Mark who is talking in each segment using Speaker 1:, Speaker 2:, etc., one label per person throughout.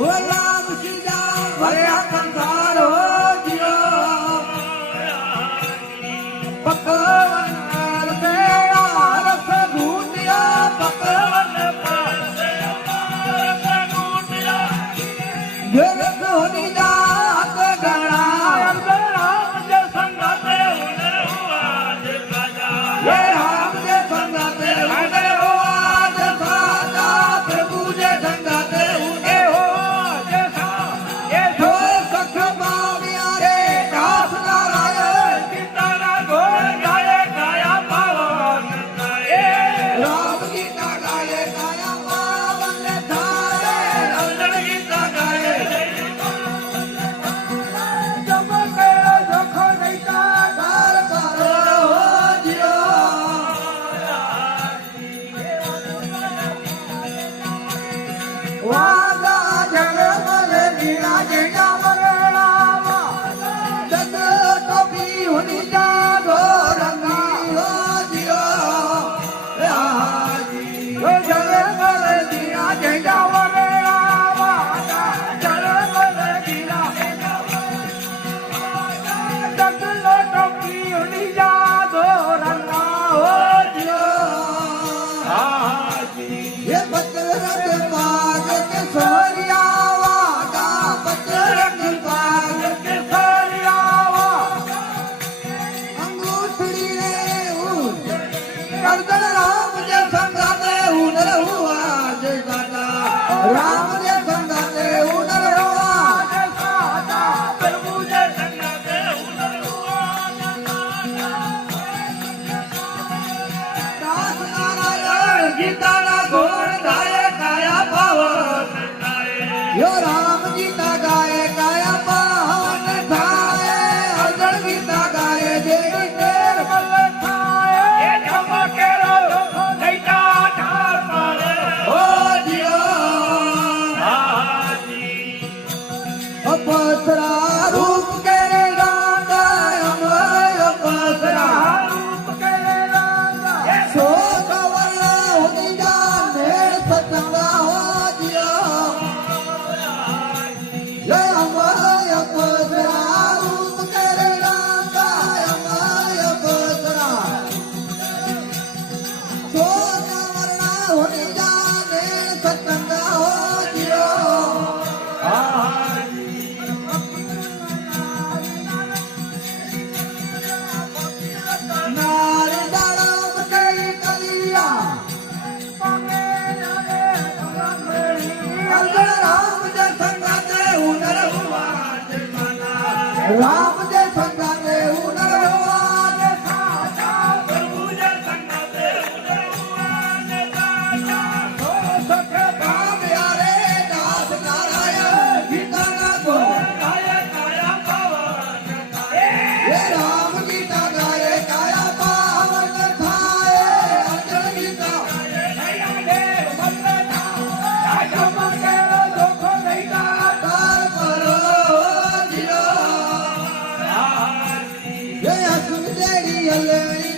Speaker 1: Oh, well, হলে I love you.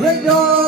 Speaker 1: Let go.